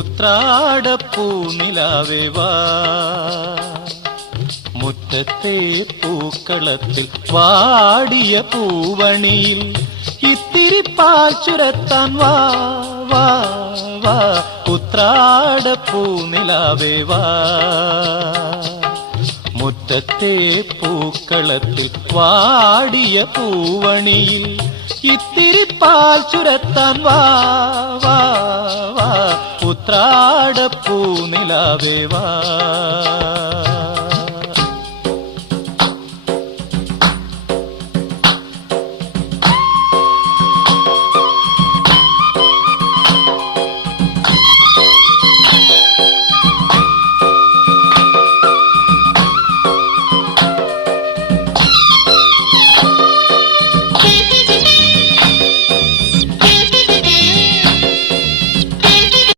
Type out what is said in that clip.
ഉത്രാടപ്പൂനിലാവേ വാ, മുറ്റത്തെ പൂക്കളത്തിൽ വാടിയ പൂവണിയിൽ ഇത്തിരി പാൽ ചുരത്താൻ വാ വാ വാ, ഉത്രാടപ്പൂനിലാവേ വാ. മുറ്റത്തെ പൂക്കളത്തിൽ വാടിയ പൂവണിയിൽ ഇത്തിരി പാൽ ചുരത്താൻ വാ വാ വാ, ഉത്രാടപ്പൂനിലാവേ വാ.